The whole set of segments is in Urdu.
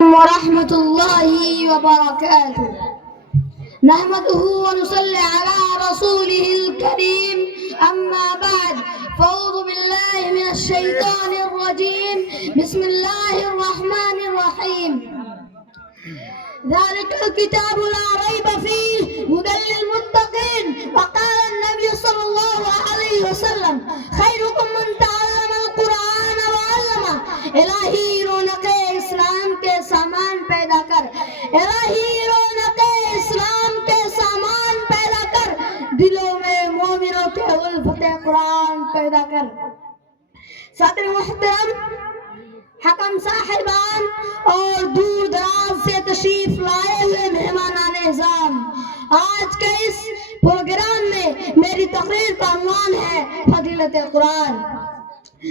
ورحمة الله وبركاته. نحمده ونصلي على رسوله الكريم. أما بعد، فأعوذ بالله من الشيطان الرجيم. بسم الله الرحمن الرحيم. ذلك الكتاب لا ريب فيه هدى للمتقين. وقال النبي صلى الله عليه وسلم: خيركم من تعلم القرآن وعلمه. الہی رونق اسلام کے سامان پیدا کر، الہی رونق اسلام کے سامان پیدا کر، دلوں میں مومنوں کے الفت قرآن پیدا کر۔ صدر محترم، حکم صاحبان اور دور دراز سے تشریف لائے ہوئے مہمانان اعظام، آج کے اس پروگرام میں میری تقریر کا عنوان ہے فضیلت قرآن۔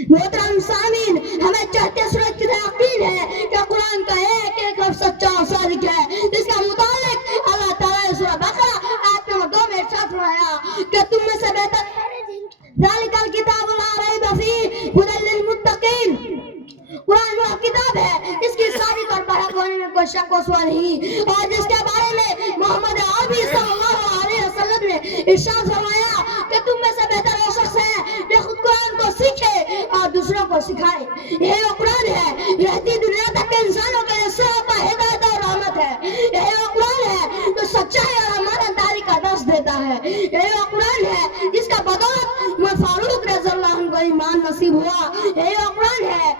محترم سامعین، ہمیں چہتے سورج کی یقین ہے کہ قرآن کا ایک ایک لفظ سچا اور صادق ہے، جس کا متعلق اللہ تعالیٰ نے سورہ بقرہ آیت نمبر 2 میں ارشاد فرمایا کہ تم میں سے بہتر ذالک الکتاب لا ریب فیہ ھدی للمتقین۔ قرآن وہ کتاب ہے جس کی صادق اور برحق ہونے میں کوئی شک و شبہ نہیں، اور جس کے بارے میں محمد عربی صلی اللہ علیہ وسلم نے ارشاد فرمایا کہ تم میں سے بہتر وہ شخص ہے جو خود قرآن کو سیکھے اور دوسروں کو سکھائے۔ یہ وہ قرآن ہے رہتی دنیا تک کے انسانوں کے لیے سراپا ہدایت اور رحمت ہے۔ یہ وہ قرآن ہے جو سچائی اور امانتداری کا درس دیتا ہے۔ یہ وہ قرآن ہے جس کا بدولت عمر فاروق رضی اللہ عنہ کو ایمان نصیب ہوا۔ یہ وہ قرآن ہے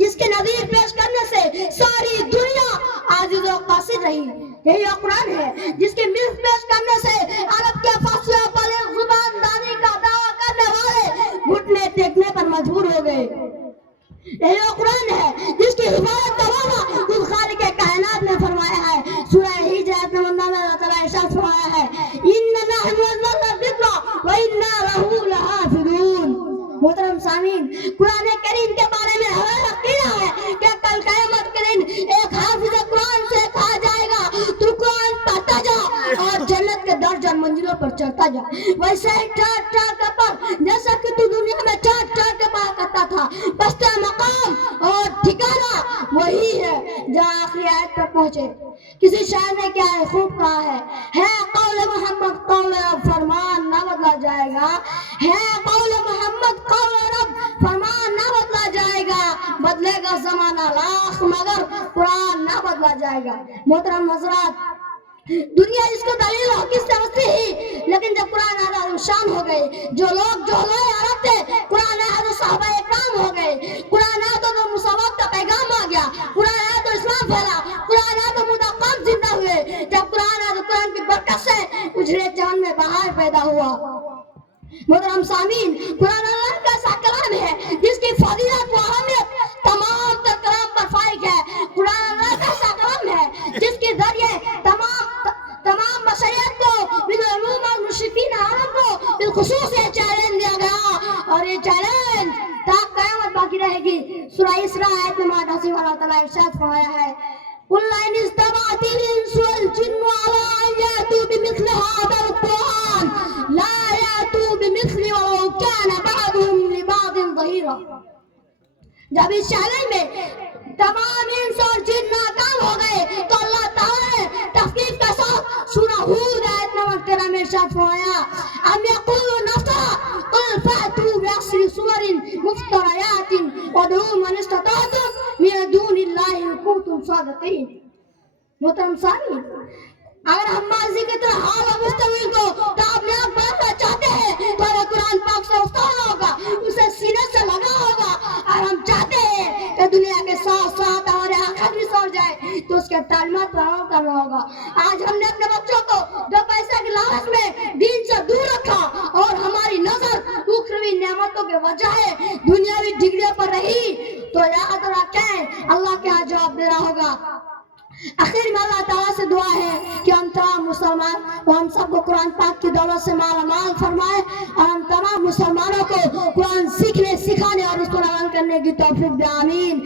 جس کے نظیر پیش کرنے سے ساری دنیا عاجز و قاصر رہی۔ یہی وہ قرآن ہے جس کے مثل پیش کرنے سے عرب کے فصیح و بلیغ زبان دانی کا دعویٰ کرنے والے گھٹنے ٹیکنے پر مجبور ہو گئے۔ یہی وہ قرآن ہے جس کی حفاظت کا وعدہ خود خالق کائنات نے فرمایا ہے۔ سورہ ہجر آیت نمبر 9 میں اللہ تعالیٰ ارشاد فرمایا ہے: اِنَّا نَحْنُ نَزَّلْنَا الذِّکْرَ وَإِنَّا لَهُ لَحَافِظُونَ۔ محترم سامعین، قرآن کریم کے بارے میں ہمیں یقین ہے کہ کل قیامت کے دن ایک حافظ قرآن سے کہا جائے گا تو قرآن پڑھتا جا اور جنت کے درجن منزلوں پر چڑھتا جا، ویسے ہی ٹھہر ٹھہر کے پڑھ جیسا کہ تو دنیا میں ٹھہر ٹھہر کے پڑھا کرتا تھا۔ بس تیرا مقام اور ٹھکانہ وہی ہے جہاں آخری آیت پر پہنچے۔ کسی شاعر نے کیا ہے خوب کہا ہے قول محمد قول رب فرمان نہ بدلا جائے گا، ہے قول محمد قول رب فرمان نہ بدلا جائے گا، بدلے گا زمانہ لاکھ مگر قرآن نہ بدلا جائے گا۔ محترم حضرات، دنیا اس کو دلیل و حدیث سمجھتی ہی، لیکن جب قرآن آدھا شان ہو گئے، جو لوگ جوہلائے عرب تھے قرآن آیا تو صحابہ اکرام ہو گئے، قرآن آیا تو مساوات کا پیغام آ گیا، قرآن آیا تو اسلام پھیلا، قرآن آیا تو متقام زندہ ہوئے۔ جب قرآن آیا تو قرآن کی برکت سے اجڑے جہان میں بہار پیدا ہوا۔ محترم سامعین، قرآن اللہ کا ایسا کلام ہے جس کی فضیلت و اہمیت تمام تر کلام پر فائق ہے۔ قرآن اللہ کا ایسا کلام ہے جس کے ذریعے تمام بشریت کو بالعموم اور مشرکین عرب کو بالخصوص یہ چیلنج دیا گیا، اور یہ چیلنج تا قیامت باقی رہے گی۔ سورہ اسراء آیت نمبر 88 میں اللہ تعالیٰ ارشاد فرمایا ہے: قُلْ إِنِ اجْتَمَعَتِ الْإِنسُ وَالْجِنُّ عَلَىٰ أَن يَأْتُوا بِمِثْلِ هَٰذَا الْقُرْآنِ لَا يَأْتُوا بِمِثْلِهِ وَلَوْ كَانَ بَعْضُهُمْ لِبَعْضٍ ظَهِيرًا۔ جب اس چیلنج میں تمام انس اور جن ناکام ہو گئے تو اللہ تعالیٰ نے تخفیف کے ساتھ سورہ ہود آیت نمبر 13 میں ارشاد فرمایا: أَمْ يَقُولُونَ افْتَرَىٰ قُلْ فَأْتُوا بِعَشْرِ سُوَرٍ مُفْتَرَيَاتٍ وَادْعُوا مَنِ اسْتَطَعْتُم مِّن دُونِ اللَّهِ إِن كُنتُمْ صَادِقِينَ۔ محترم سامعین، اگر ہم ماضی کی طرح حال و مستقبل کو کامیاب بنانا چاہتے ہیں تو ہمیں قرآن پاک سے اتارنا ہوگا، اسے سینے سے لگا ہوگا، اور ہم چاہتے ہیں کہ دنیا کے ساتھ ساتھ ہمارے آخرت بھی سور جائے تو اس کے تعلیمات پر عمل کرنا ہوگا۔ آج ہم نے اپنے بچوں کو دو پیسے کی لالچ میں دین سے دور رکھا اور ہماری نظر اخروی نعمتوں کے بجائے دنیاوی ڈگریوں پر رہی، تو یاد رکھیں اللہ کے ہاں جواب دینا ہوگا۔ آخر میں اللہ تعالیٰ سے دعا ہے کہ ہم تمام مسلمان اور ہم سب کو قرآن پاک کی دولت سے مالا مال فرمائے، اور ہم تمام مسلمانوں کو قرآن سیکھنے، سکھانے اور اس پر عمل کرنے کی توفیق دے۔ آمین۔